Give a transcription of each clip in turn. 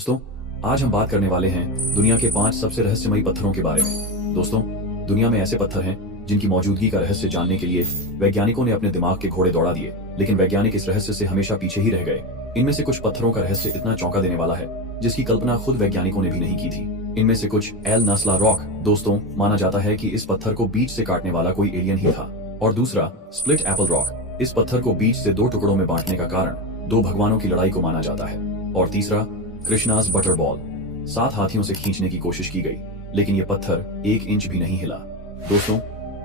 दोस्तों, आज हम बात करने वाले हैं दुनिया के 5 सबसे रहस्यमयी पत्थरों के बारे में। दोस्तों, दुनिया में ऐसे पत्थर हैं जिनकी मौजूदगी का रहस्य जानने के लिए वैज्ञानिकों ने अपने दिमाग के घोड़े दौड़ा दिए, लेकिन वैज्ञानिक इस रहस्य से हमेशा पीछे ही रह गए। इनमें से कुछ पत्थरों का रहस्य इतना चौंका देने वाला है जिसकी कल्पना खुद वैज्ञानिकों ने भी नहीं की थी। इनमें से कुछ एल नस्ला रॉक। दोस्तों, माना जाता है कि इस पत्थर को बीच से काटने वाला कोई एलियन ही था। और दूसरा स्प्लिट एप्पल रॉक। इस पत्थर को बीच से 2 टुकड़ों में बांटने का कारण 2 भगवानों की लड़ाई को माना जाता है। और तीसरा कृष्णास बटर बॉल। 7 हाथियों से खींचने की कोशिश की गई, लेकिन ये पत्थर 1 इंच भी नहीं हिला। दोस्तों,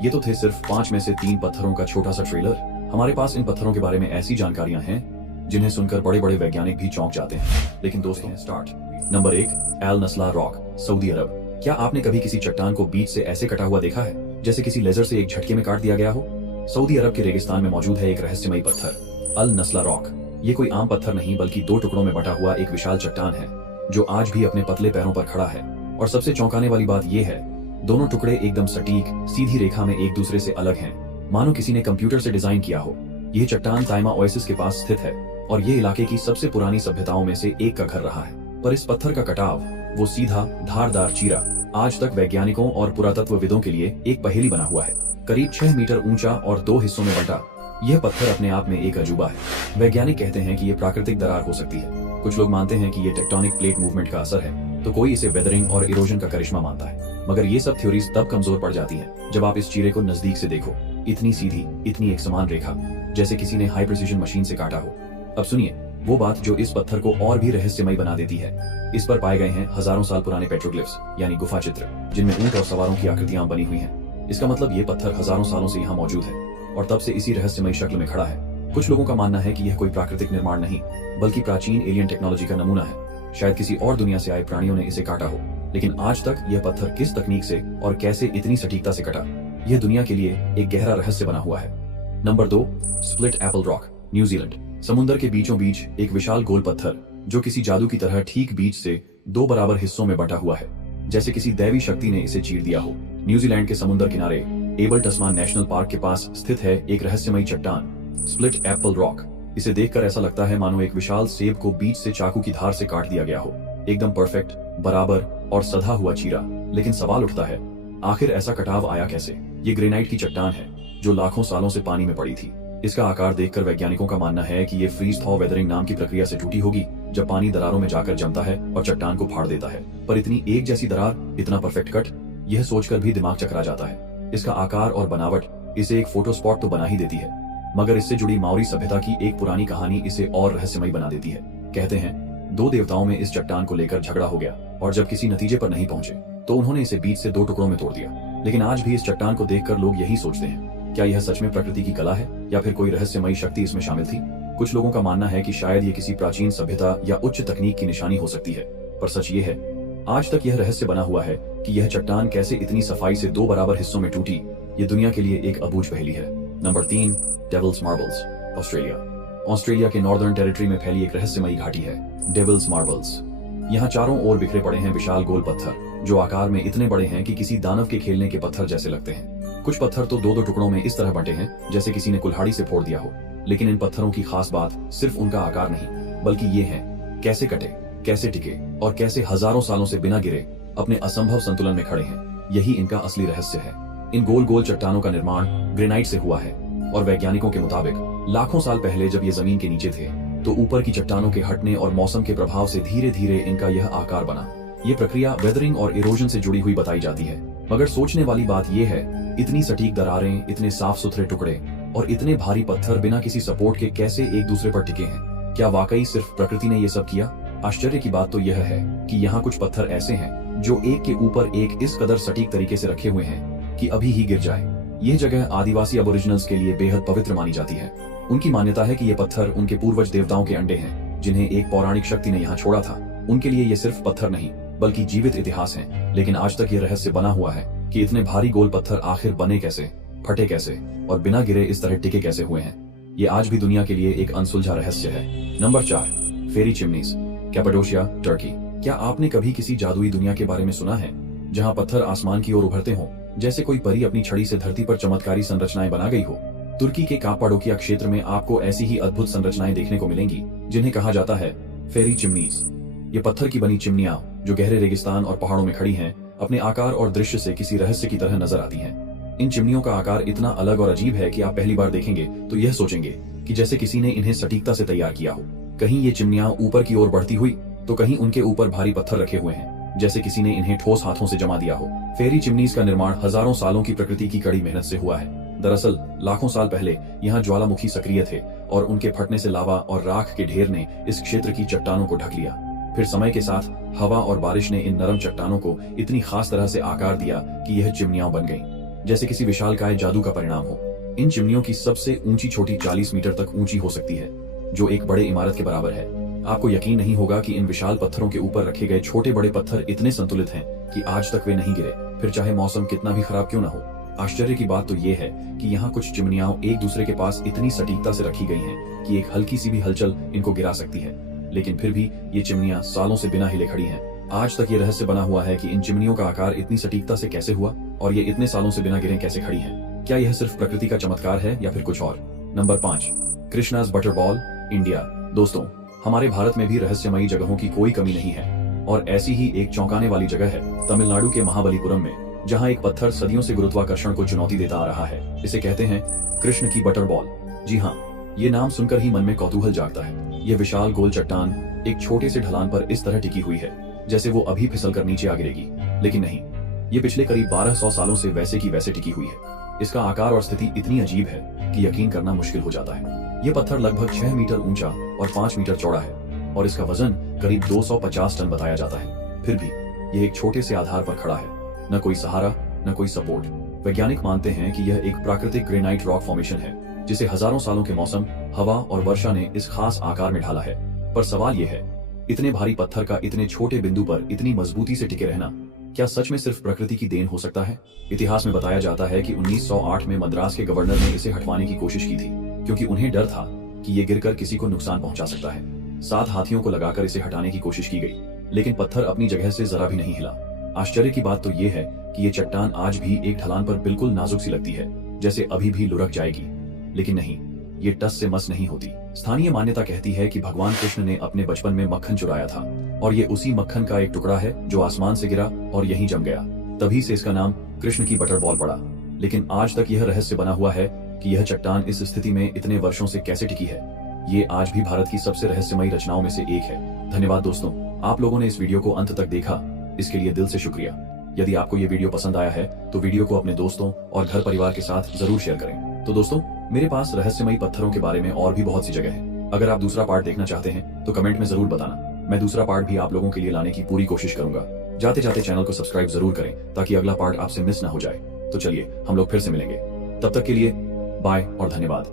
ये तो थे सिर्फ 5 में से 3 पत्थरों का छोटा सा ट्रेलर। हमारे पास इन पत्थरों के बारे में ऐसी जानकारियां हैं जिन्हें सुनकर बड़े बड़े वैज्ञानिक भी चौंक जाते हैं। लेकिन दोस्तों, start. Number 1, Al Naslaa rock, सऊदी अरब। क्या आपने कभी किसी चट्टान को बीच से ऐसे कटा हुआ देखा है जैसे किसी लेजर से एक झटके में काट दिया गया हो? सऊदी अरब के रेगिस्तान में मौजूद है एक रहस्यमयी पत्थर, अल नस्ला रॉक। ये कोई आम पत्थर नहीं बल्कि 2 टुकड़ों में बटा हुआ एक विशाल चट्टान है जो आज भी अपने पतले पैरों पर खड़ा है। और सबसे चौंकाने वाली बात यह है, दोनों टुकड़े एकदम सटीक सीधी रेखा में एक दूसरे से अलग हैं, मानो किसी ने कंप्यूटर से डिजाइन किया हो। यह चट्टान ताइमा ओएसिस के पास स्थित है और ये इलाके की सबसे पुरानी सभ्यताओं में से एक का घर रहा है। पर इस पत्थर का कटाव, वो सीधा धारदार चीरा, आज तक वैज्ञानिकों और पुरातत्वविदों के लिए एक पहेली बना हुआ है। करीब 6 मीटर ऊंचा और 2 हिस्सों में बंटा, यह पत्थर अपने आप में एक अजूबा है। वैज्ञानिक कहते हैं कि यह प्राकृतिक दरार हो सकती है। कुछ लोग मानते हैं कि यह टेक्टोनिक प्लेट मूवमेंट का असर है, तो कोई इसे वेदरिंग और इरोजन का करिश्मा मानता है। मगर ये सब थ्योरीज तब कमजोर पड़ जाती हैं जब आप इस चीरे को नजदीक से देखो। इतनी सीधी, इतनी एक समान रेखा, जैसे किसी ने हाई प्रिसिजन मशीन से काटा हो। अब सुनिए वो बात जो इस पत्थर को और भी रहस्यमयी बना देती है। इस पर पाए गए हैं हजारों साल पुराने पेट्रोग्लिफ्स, यानी गुफा चित्र, जिनमें ऊंट और सवारों की आकृतियां बनी हुई हैं। इसका मतलब ये पत्थर हजारों सालों से यहाँ मौजूद है और तब से इसी रहस्यमयी शक्ल में खड़ा है। कुछ लोगों का मानना है कि यह कोई प्राकृतिक निर्माण नहीं बल्कि प्राचीन एलियन टेक्नोलॉजी का नमूना है। शायद किसी और दुनिया से आए प्राणियों ने इसे काटा हो, लेकिन आज तक यह पत्थर किस तकनीक से और कैसे इतनी सटीकता से कटा, यह दुनिया के लिए एक गहरा रहस्य बना हुआ है। Number 2, split Apple rock, New Zealand. समुद्र के बीचों बीच एक विशाल गोल पत्थर जो किसी जादू की तरह ठीक बीच से 2 बराबर हिस्सों में बंटा हुआ है, जैसे किसी दैवी शक्ति ने इसे चीर दिया हो। न्यूजीलैंड के समुद्र किनारे एबल टस्मान नेशनल पार्क के पास स्थित है एक रहस्यमयी चट्टान, स्प्लिट एप्पल रॉक। इसे देखकर ऐसा लगता है मानो एक विशाल सेब को बीच से चाकू की धार से काट दिया गया हो। एकदम परफेक्ट, बराबर और सधा हुआ चीरा। लेकिन सवाल उठता है, आखिर ऐसा कटाव आया कैसे? ये ग्रेनाइट की चट्टान है जो लाखों सालों से पानी में पड़ी थी। इसका आकार देखकर वैज्ञानिकों का मानना है कि ये फ्रीज थॉ वेदरिंग नाम की प्रक्रिया से टूटी होगी, जब पानी दरारों में जाकर जमता है और चट्टान को फाड़ देता है। पर इतनी एक जैसी दरार, इतना परफेक्ट कट, यह सोचकर भी दिमाग चकरा जाता है। इसका आकार और बनावट इसे एक फोटो स्पॉट तो बना ही देती है, मगर इससे जुड़ी माओरी सभ्यता की एक पुरानी कहानी इसे और रहस्यमयी बना देती है। कहते हैं 2 देवताओं में इस चट्टान को लेकर झगड़ा हो गया और जब किसी नतीजे पर नहीं पहुंचे तो उन्होंने इसे बीच से 2 टुकड़ों में तोड़ दिया। लेकिन आज भी इस चट्टान को देखकर लोग यही सोचते हैं, क्या यह सच में प्रकृति की कला है या फिर कोई रहस्यमयी शक्ति इसमें शामिल थी? कुछ लोगों का मानना है कि शायद ये किसी प्राचीन सभ्यता या उच्च तकनीक की निशानी हो सकती है। पर सच ये है, आज तक यह रहस्य बना हुआ है कि यह चट्टान कैसे इतनी सफाई से 2 बराबर हिस्सों में टूटी। ये दुनिया के लिए एक अबूझ पहेली है। Number 3, Devil's Marbles, Australia. Australia के नॉर्दर्न टेरिटरी में फैली एक रहस्यमयी घाटी है, डेविल्स मार्बल्स। यहाँ चारों ओर बिखरे पड़े हैं विशाल गोल पत्थर जो आकार में इतने बड़े हैं कि किसी दानव के खेलने के पत्थर जैसे लगते हैं। कुछ पत्थर तो 2-2 टुकड़ों में इस तरह बंटे हैं जैसे किसी ने कुल्हाड़ी से फोड़ दिया हो। लेकिन इन पत्थरों की खास बात सिर्फ उनका आकार नहीं बल्कि ये है कैसे कटे, कैसे टिके और कैसे हजारों सालों से बिना गिरे अपने असंभव संतुलन में खड़े हैं। यही इनका असली रहस्य है। इन गोल गोल चट्टानों का निर्माण ग्रेनाइट से हुआ है और वैज्ञानिकों के मुताबिक लाखों साल पहले जब ये जमीन के नीचे थे तो ऊपर की चट्टानों के हटने और मौसम के प्रभाव से धीरे धीरे इनका यह आकार बना। ये प्रक्रिया वेदरिंग और इरोजन से जुड़ी हुई बताई जाती है। मगर सोचने वाली बात यह है, इतनी सटीक दरारें, इतने साफ सुथरे टुकड़े और इतने भारी पत्थर बिना किसी सपोर्ट के कैसे एक दूसरे पर टिके हैं? क्या वाकई सिर्फ प्रकृति ने ये सब किया? आश्चर्य की बात तो यह है कि यहाँ कुछ पत्थर ऐसे हैं जो एक के ऊपर एक इस कदर सटीक तरीके से रखे हुए हैं कि अभी ही गिर जाए। ये जगह आदिवासी अबोरिजिनल्स के लिए बेहद पवित्र मानी जाती है। उनकी मान्यता है कि ये पत्थर उनके पूर्वज देवताओं के अंडे हैं जिन्हें एक पौराणिक शक्ति ने यहाँ छोड़ा था। उनके लिए ये सिर्फ पत्थर नहीं बल्कि जीवित इतिहास है। लेकिन आज तक ये रहस्य बना हुआ है कि इतने भारी गोल पत्थर आखिर बने कैसे, फटे कैसे और बिना गिरे इस तरह टिके कैसे हुए हैं। ये आज भी दुनिया के लिए एक अनसुलझा रहस्य है। नंबर 4, फेरी चिमनीज, कैपाडोशिया, टर्की। क्या आपने कभी किसी जादुई दुनिया के बारे में सुना है जहाँ पत्थर आसमान की ओर उभरते हों, जैसे कोई परी अपनी छड़ी से धरती पर चमत्कारी संरचनाएं बना गई हो? तुर्की के कापाडोकिया क्षेत्र में आपको ऐसी ही अद्भुत संरचनाएं देखने को मिलेंगी जिन्हें कहा जाता है फेरी चिमनीज। ये पत्थर की बनी चिमनियां जो गहरे रेगिस्तान और पहाड़ों में खड़ी हैं, अपने आकार और दृश्य से किसी रहस्य की तरह नजर आती हैं। इन चिमनियों का आकार इतना अलग और अजीब है कि आप पहली बार देखेंगे तो यह सोचेंगे कि जैसे किसी ने इन्हें सटीकता से तैयार किया हो। कहीं ये चिमनियां ऊपर की ओर बढ़ती हुई तो कहीं उनके ऊपर भारी पत्थर रखे हुए हैं, जैसे किसी ने इन्हें ठोस हाथों से जमा दिया हो। फेरी चिमनीज का निर्माण हजारों सालों की प्रकृति की कड़ी मेहनत से हुआ है। दरअसल लाखों साल पहले यहाँ ज्वालामुखी सक्रिय थे और उनके फटने से लावा और राख के ढेर ने इस क्षेत्र की चट्टानों को ढक लिया। फिर समय के साथ हवा और बारिश ने इन नरम चट्टानों को इतनी खास तरह से आकार दिया कि यह चिमनियां बन गईं, जैसे किसी विशालकाय जादू का परिणाम हो। इन चिमनियों की सबसे ऊंची चोटी 40 मीटर तक ऊंची हो सकती है, जो एक बड़े इमारत के बराबर है। आपको यकीन नहीं होगा कि इन विशाल पत्थरों के ऊपर रखे गए छोटे बड़े पत्थर इतने संतुलित हैं कि आज तक वे नहीं गिरे, फिर चाहे मौसम कितना भी खराब क्यों न हो। आश्चर्य की बात तो ये है कि यहाँ कुछ चिमनियां एक दूसरे के पास इतनी सटीकता से रखी गई हैं कि एक हल्की सी भी हलचल इनको गिरा सकती है, लेकिन फिर भी ये चिमनियां सालों से बिना हिले खड़ी हैं। आज तक ये रहस्य बना हुआ है कि इन चिमनियों का आकार इतनी सटीकता से कैसे हुआ और ये इतने सालों से बिना गिरे कैसे खड़ी हैं। क्या यह सिर्फ प्रकृति का चमत्कार है या फिर कुछ और? Number 5, Krishna's butterball, India. दोस्तों, हमारे भारत में भी रहस्यमयी जगहों की कोई कमी नहीं है और ऐसी ही एक चौंकाने वाली जगह है तमिलनाडु के महाबलीपुरम में, जहां एक पत्थर सदियों से गुरुत्वाकर्षण को चुनौती देता आ रहा है। इसे कहते हैं कृष्ण की बटरबॉल। जी हाँ, ये नाम सुनकर ही मन में कौतूहल जागता है। ये विशाल गोल चट्टान एक छोटे से ढलान पर इस तरह टिकी हुई है जैसे वो अभी फिसलकर नीचे आ गिरेगी, लेकिन नहीं, ये पिछले करीब 1200 सालों से वैसे की वैसे टिकी हुई है। इसका आकार और स्थिति इतनी अजीब है कि यकीन करना मुश्किल हो जाता है। ये पत्थर लगभग 6 मीटर ऊंचा और 5 मीटर चौड़ा है और इसका वजन करीब 250 टन बताया जाता है। फिर भी यह एक छोटे से आधार पर खड़ा है, न कोई सहारा न कोई सपोर्ट। वैज्ञानिक मानते हैं कि यह एक प्राकृतिक ग्रेनाइट रॉक फॉर्मेशन है जिसे हजारों सालों के मौसम, हवा और वर्षा ने इस खास आकार में ढाला है। पर सवाल यह है, इतने भारी पत्थर का इतने छोटे बिंदु पर इतनी मजबूती से टिके रहना क्या सच में सिर्फ प्रकृति की देन हो सकता है? इतिहास में बताया जाता है कि 1908 में मद्रास के गवर्नर ने इसे हटवाने की कोशिश की थी, क्योंकि उन्हें डर था कि ये गिरकर किसी को नुकसान पहुंचा सकता है। 7 हाथियों को लगाकर इसे हटाने की कोशिश की गई, लेकिन पत्थर अपनी जगह से जरा भी नहीं हिला। आश्चर्य की बात तो ये है कि ये चट्टान आज भी एक ढलान पर बिल्कुल नाजुक सी लगती है, जैसे अभी भी लुढ़क जाएगी, लेकिन नहीं, ये टस से मस नहीं होती। स्थानीय मान्यता कहती है कि भगवान कृष्ण ने अपने बचपन में मक्खन चुराया था और ये उसी मक्खन का एक टुकड़ा है जो आसमान से गिरा और यहीं जम गया। तभी से इसका नाम कृष्ण की बटरबॉल पड़ा। लेकिन आज तक यह रहस्य बना हुआ है कि यह चट्टान इस स्थिति में इतने वर्षों से कैसे टिकी है। ये आज भी भारत की सबसे रहस्यमयी रचनाओं में से एक है। धन्यवाद दोस्तों, आप लोगों ने इस वीडियो को अंत तक देखा, इसके लिए दिल से शुक्रिया। यदि आपको ये वीडियो पसंद आया है तो वीडियो को अपने दोस्तों और घर परिवार के साथ जरूर शेयर करें। तो दोस्तों, मेरे पास रहस्यमयी पत्थरों के बारे में और भी बहुत सी जगह है। अगर आप दूसरा पार्ट देखना चाहते हैं तो कमेंट में जरूर बताना। मैं दूसरा पार्ट भी आप लोगों के लिए लाने की पूरी कोशिश करूंगा। जाते जाते चैनल को सब्सक्राइब जरूर करें ताकि अगला पार्ट आपसे मिस ना हो जाए। तो चलिए हम लोग फिर से मिलेंगे, तब तक के लिए बाय और धन्यवाद।